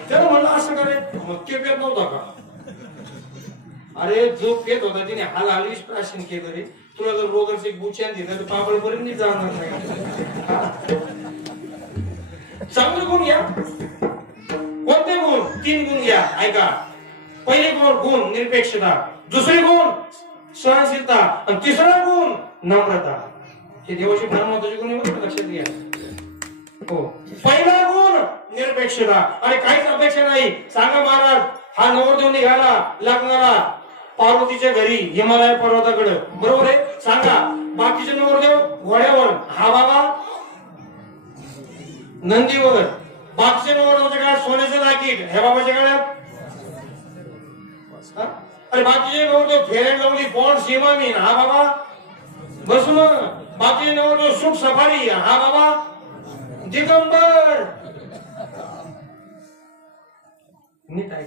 त्याला म्हणलं असं करे मग ते पेत नव्हता का अरे जो पेत होता तिने हाल हलवीच प्राशन केलं रे तुला जर रोगरचे बुच्यान दिलं तर पापडपर्यंत जाणार नाही चांगले गुण घ्या कोणते गुण 3 गुण घ्या ऐका पहिले गुण निरपेक्षता दुसरे गुण सहनशीलता आणि तिसरा गुण नम्रता हे देवाचे फार महत्त्वाचे गुण आहे लक्षात घ्या हो पहिला गुण निरपेक्षता आणि काहीच अपेक्षा नाही सांगा महाराज हा नवरदेव निघाला लग्नाला पार्वतीच्या घरी हिमालय पर्वताकडे बरोबर आहे सांगा बाकीचे नवरदेव घोड्यावर हा बाबा नंदीवर बाकीचे नवरदेवाच्या काळात सोन्याचे दाकीट ह्या बाबाच्या काळात अरे बाकीचे नवरदेव फेअर लावली बॉन्ड सीमामी हा बाबा बसून बाकीचे नवरदेव सुख सफारी हा बाबा दिगंबर नीट आहे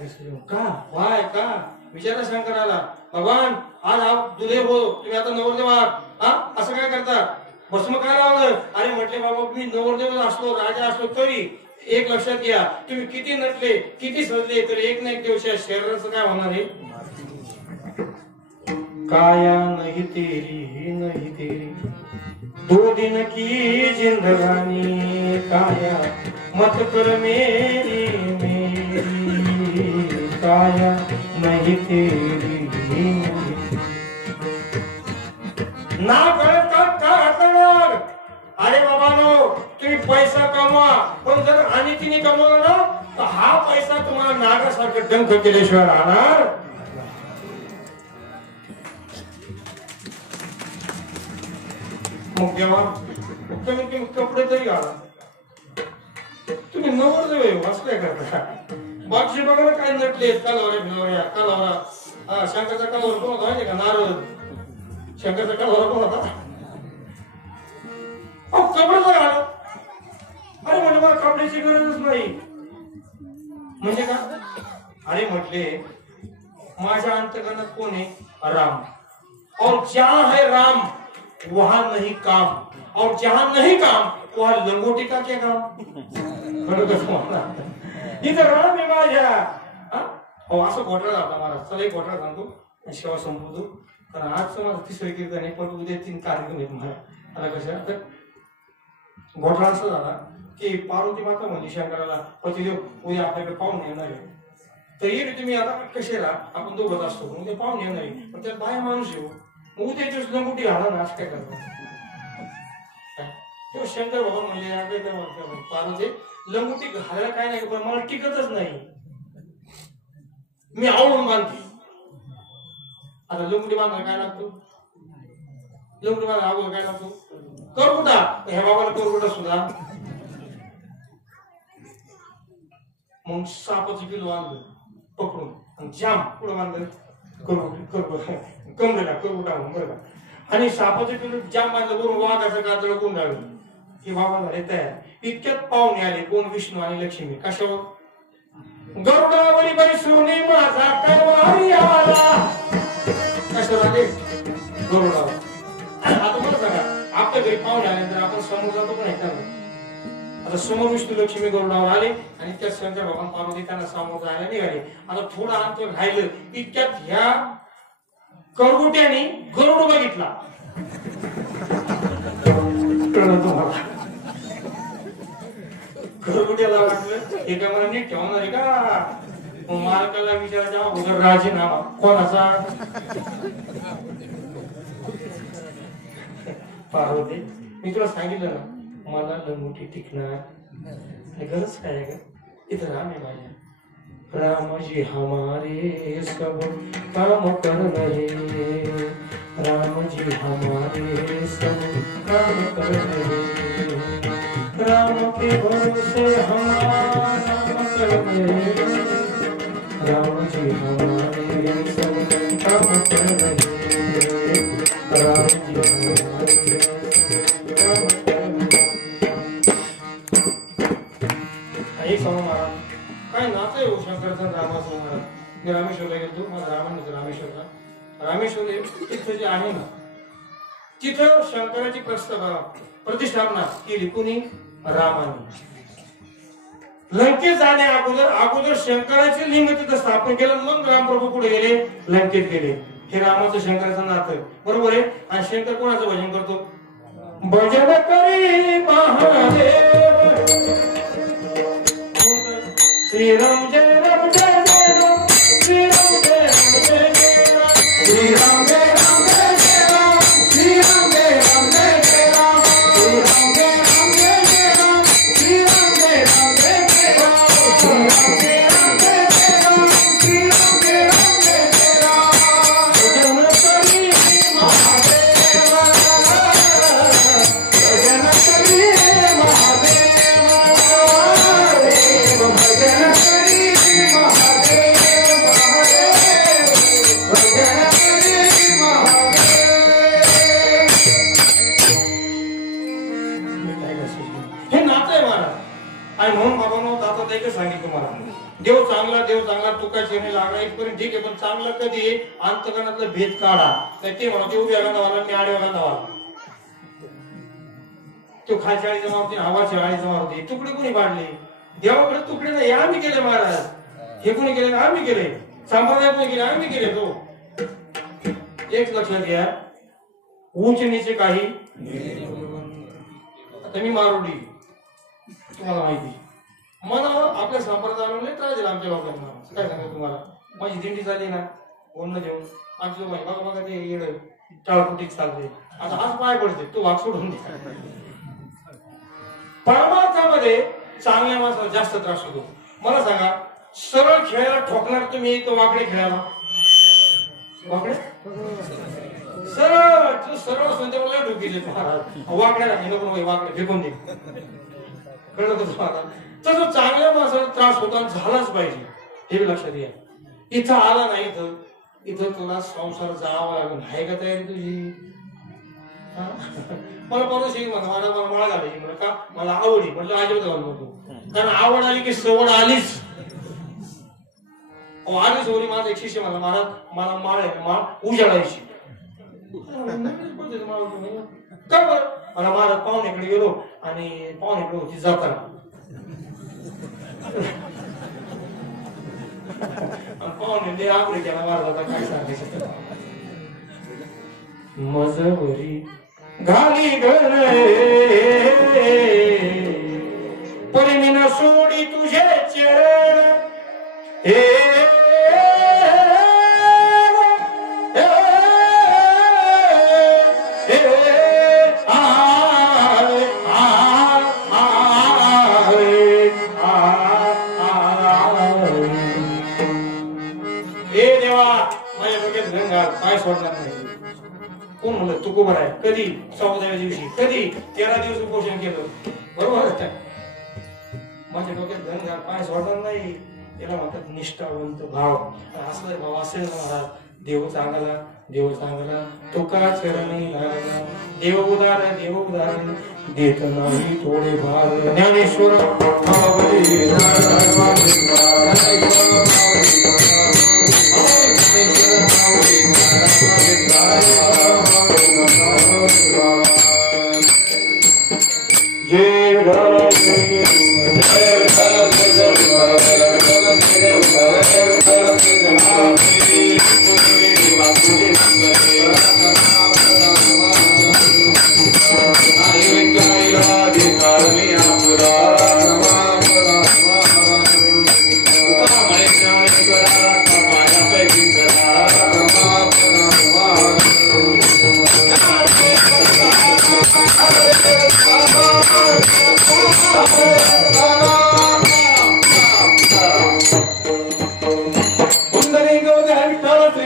का वाय का विचारा शंकराला भगवान आज आप दुधे हो तुम्ही आता नवरदेव आहात असं काय करता भस्म काय लावलं अरे म्हटले बाबा मी नवरदेव असलो राजा असलो तरी एक लक्षात घ्या तुम्ही किती नटले किती सजले तरी एक ना एक दिवस शरीराचं काय होणार आहे काया नहीं तेरी 2 दिन की जिंदगानी काया मत कर मेरी काया नहीं तेरी ना कळत का घातलं. अरे बाबानो, तुम्ही पैसा कमवा, पण जर आणि तिने कमवला ना तर हा पैसा तुम्हाला नागासारखं डंख केल्याशिवाय राहणार. मग जेव्हा कमीत कमी कपडे तरी घाला. तुम्ही नवर असं काय करता. बागशी बघा काय नटले कलवऱ्या शंकरचा कलवर कोण होता माहिती का. नारद शंकरचा कलवर कोण होता. कपडे तर घाला. अरे म्हणजे मला कपड्याची गरजच नाही. म्हणजे का. अरे म्हटले माझ्या अंतकरणात कोण आहे. राम. और जहां है राम वहां नहीं काम, और जहां नहीं काम वहां लंगोटी का क्या काम. इथं राम आहे माझ्या. असं घोटाळा झाला महाराज. चला एक घोटाळा सांगतो शेवा संपवतो. कारण आजचं माझं तिसरं कीर्तन आहे, पण उद्या 3 कार्यक्रम आहेत मला. आता कशा तर घोटाळा असा झाला की पार्वती माता म्हणजे शंकराला पतिदेव उद्या आपल्याकडे पाहून येणार आहे. तर ये तुम्ही आता कसे राहा, आपण दोघंच असतो उद्या पाहून येणार आहे, पण त्यात बाया माणूस येऊ उद्या लंगोटी घाला ना. असं काय करतो तेव्हा शंकर बाबा म्हणजे पार्वती लंगोटी घालायला काय नाही, पण मला टिकतच नाही. मी आवडून बांधते. आता लंगोटी बांधायला काय लागतो. लंगोटी बांधायला अगोदर काय लागतो. करकुटा. ह्या बाबाला करकुटा सुद्धा. मग सापाचं किलो आणलं पकडून आणि जाम पुढे बांधलं कमरेला करकुटा म्हणून बरं का. आणि सापाचं किलो जाम बांधलं करून वाघाचं कातळ गुंडाळलं की बाबा झाले तयार. इतक्यात पाहुणे आले कोण. विष्णू आणि लक्ष्मी. कशावर. गरुडावरी बाई सोने माझा करवारी आला. कशावर आले. गरुडावर. आता मला सांगा आपल्या घरी पाहुणे आल्यानंतर आपण समोर जातो पण ऐकणार. आता समोर विष्णू लक्ष्मी गरुडावर आले आणि त्या शंकर भगवान पार्वती त्यांना समोर जायला निघाले. आता थोडं अंतर राहिलं इतक्यात ह्या करगुट्याने गरुड बघितला. करगुट्याला वाटलं हे काय मला नीट ठेवणार आहे का. मालकाला विचारायच्या अगोदर राजीनामा कोणाचा. पार्वती मी तुला सांगितलं ना मला लंगोटी टिकणार गरज काय आहे का. इथं राम आहे माझ्या. राम जी हमारे सब काम कर रहे. राम जी हमारे सब काम कर रहे. राम के भरोसे हमारा कर रहे. राम जी हमारे सब काम कर रहे. राम जी हमारे काय नातं आहे शंकरचा रामाचं. महाराज मी रामेश्वरला गेलो. माझा रामानं रामेश्वरला. रामेश्वर तिथं जे आहे ना तिथं शंकराची प्रतिष्ठापना केली कुणी. रामाने. लंकेत जाण्या अगोदर शंकराचे लिंग तिथं स्थापन केलं. मग रामप्रभू पुढे गेले लंकेत गेले. हे रामाचं शंकराचं नातं बरोबर आहे. आणि शंकर कोणाचं भजन करतो. भजन करी महादेव श्रीराम जय राम जय जय राम. श्रीराम जय राम जय जय राम. श्रीराम जय राम जय जय राम. श्रीराम जय राम जय जय राम. श्रीराम जय राम जय जय राम. श्रीराम जय राम जय जय राम. श्रीराम जय राम जय जय राम. श्रीराम जय राम जय जय राम. भजन करी महादेव. भजन करी महादेव. भजन करी महादेव. भजन करी महादेव. हे नातं आहे महाराज. आणि म्हणून बाबांनो आता एकच सांगितलं तुम्हाला. देव चांगला तुकाचे नाही लागला इथपर्यंत ठीक आहे. पण चांगला कधी आहे अंतकरणातला भेद काढा. ते म्हणा देव वेगळा नावाला मी आडव्या नावाला. तो खालच्या आळीचा मारते हवाच्या आळीचा मारते. तुकडे कोणी पाडले. देवाकडे तुकडे नाही आम्ही केले महाराज. हे कोणी केले आम्ही केले. संप्रदायात नाही केले आम्ही केले. तो एक लक्षात घ्या उंच नीचे काही. आता मी मारोडी तुम्हाला माहिती. मला आपल्या संप्रदायाला त्रास दिला आमच्या लोकांना. काय सांगतो तुम्हाला. माझी दिंडी चालली ना बोलणं घेऊन आमची बाई बघा बघा ते येड टाळकुटीत चालते आता हाच पाय पडते तू वाघ सोडून दे. परमार्थामध्ये चांगल्या माणसाला जास्त त्रास होतो. मला सांगा सरळ खेळायला ठोकणार तुम्ही तो वाकडे खेळायला वाकडे सरळ तू सरळ म्हणते मला डुकीले वाकड्या नको वाकडे फेकून दे कळलं का तुम्हाला. तर चांगल्या माणसाला त्रास होता झालाच पाहिजे हे लक्षात घ्या. इथं आला नाही इथं तुला संसार जावा लागून आहे का तयारी तुझी. मला परत शिक म्हणा मला मला घालायची म्हणा का मला आवडी म्हटलं अजिबात घालू नको कारण आवड आली की सवड आलीच. आलीच होती माझा एक शिष्य मला मला माळ आहे माळ उजाडायची का बरं मला महाराज पाहुण्याकडे गेलो आणि पाहुण्याकडे होती जाताना पाहुणे आकडे त्याला महाराजाचा काय सांगायचं मजवरी घाली गरे परिमीन सोडी तुझे चरण हे काय सोडणार नाही. कोण म्हणलं तू कोबर आहे कधी 14व्या दिवशी कधी 13 दिवस उपोषण केलं बरोबर माझ्या डोक्यात घनघाल पाय सोडणार नाही. त्याला म्हणतात निष्ठावंत भाव. असं भाव असेल महाराज देव चांगला तुका चरणी लागला देव उदार देत नाही थोडे भार. ज्ञानेश्वर